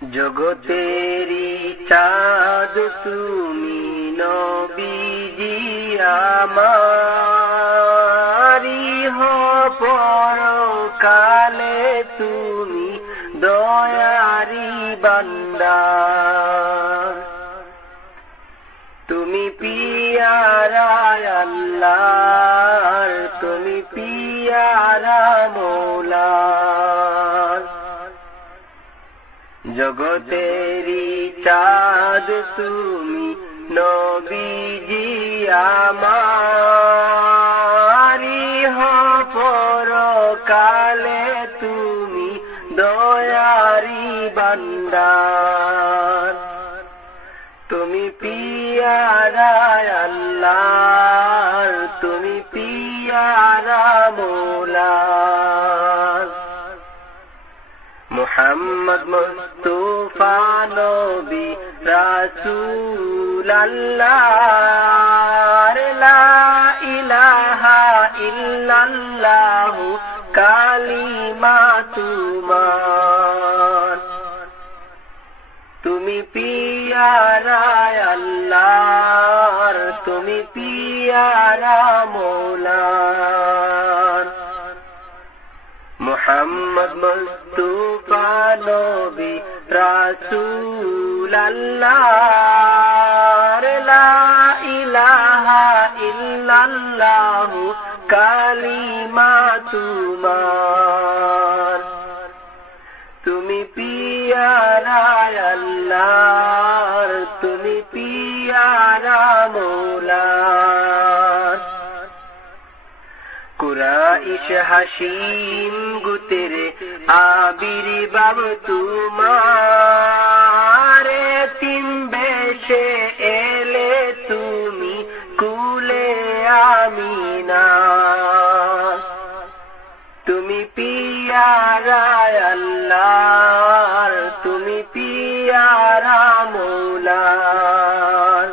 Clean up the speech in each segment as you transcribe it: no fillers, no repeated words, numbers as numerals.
জগতেরি চাঁদ তুমি নবীজি আমারি পরকালে তুমি দয়ারি বান্দা তুমি পিয়ারা আল্লাহর তুমি পিয়ারা মৌলার জগতেরি চাঁদ তুমি নবীজি আমারি পরকালে তুমি দয়ারি বান্দার তুমি পিয়ারা আল্লাহর তুমি পিয়ারা মৌলার মুহাম্মদ মুস্তাফা নবী রাসূল আল্লাহ লা ইলাহা ইল্লাল্লাহ কালিমা তোমার তুমি পিয়ারা আল্লাহর তুমি পিয়ারা মৌলার মুহাম্মদ মুস্তাফা নবী রাসূল আল্লাহ লা ইলাহা ইল্লাল্লাহ কালিমা তোমার তুমি পিয়ারা আল্লাহর তুমি পিয়ারা মৌলার কুরাইশ হাসিম গুতেরে আবির্ভাব তোমার তিন বেশে এলে তুমি কুলে আমিনা তুমি পিয়ারা আল্লাহর তুমি পিয়ারা মৌলার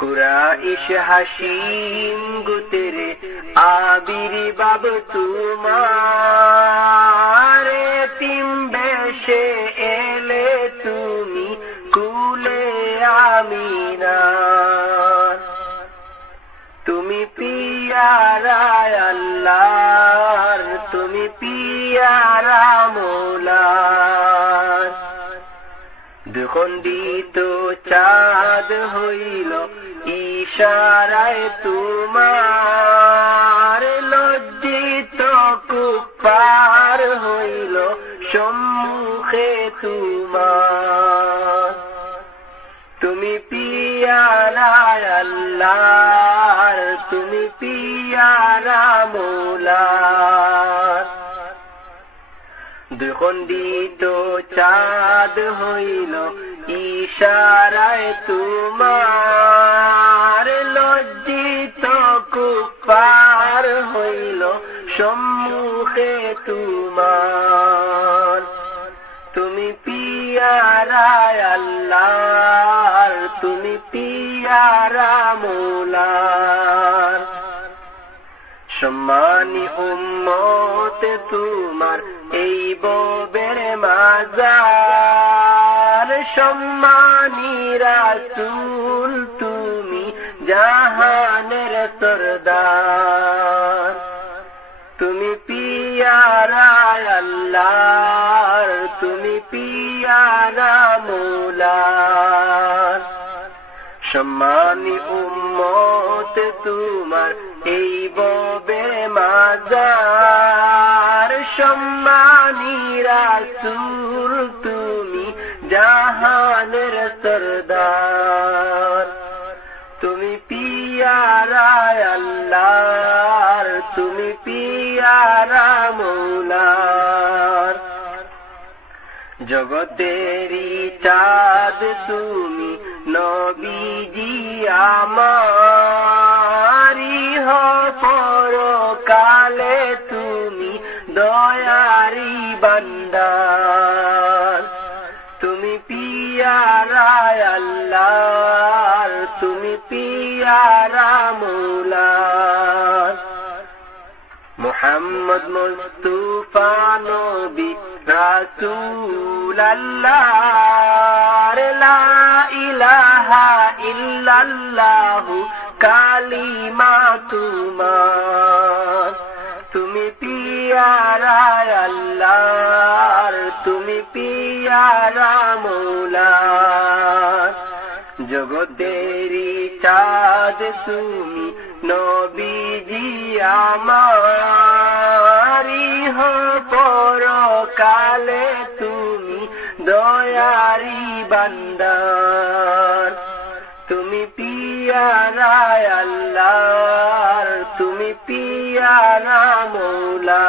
কুরাইশ হাসিম গুতেরে আবির্ভাব তোমার তিন বেশে এলে তুমি কুলে আমিনা তুমি পিয়ারা আল্লাহর তুমি পিয়ারা মৌলার দুখণ্ডিত চাঁদ হইল ইশারায় তোমার লজ্জিত কুফার হইল সম্মুখে তোমার তুমি পিয়ারা আল্লাহর তুমি পিয়ারা মৌলার দুখণ্ডিত চাঁদ হইল ইশারায় তোমার লজ্জিত কুফার হইল সম্মুখে তোমার তুমি পিয়ারা আল্লাহর তুমি পিয়ারা মৌলার সম্মানী উম্মত তোমার এই ববের মাজার সম্মানী রাসূল তুমি জাহানের সরদার তুমি পিয়ারা আল্লাহর তুমি পিয়ারা মৌলার সম্মানী উম্মত তোমার এই ববে মাজার সম্মানী রাসূল তুমি জাহানের সরদার তুমি পিয়ারা আল্লাহর তুমি পিয়ারা মৌলার জগতেরি চাঁদ তুমি নবীজি আমারি পরকালে তুমি দয়ারি বান্দার তুমি পিয়ারা আল্লাহর তুমি পিয়ারা মৌলার মুহাম্মদ মুস্তাফা নবী রাসূলুল্লাহ লা ইলাহা ইল্লাল্লাহু কালিমাতুল্লাহ তুমি পিয়ারা আল্লাহর তুমি পিয়ারা মৌলা জগতেরি চাঁদ তুমি নবীজি আমারি হো পরকালে তুমি দয়ারি বান্দার তুমি পিয়ারা আল্লাহর তুমি পিয়ারা মৌলা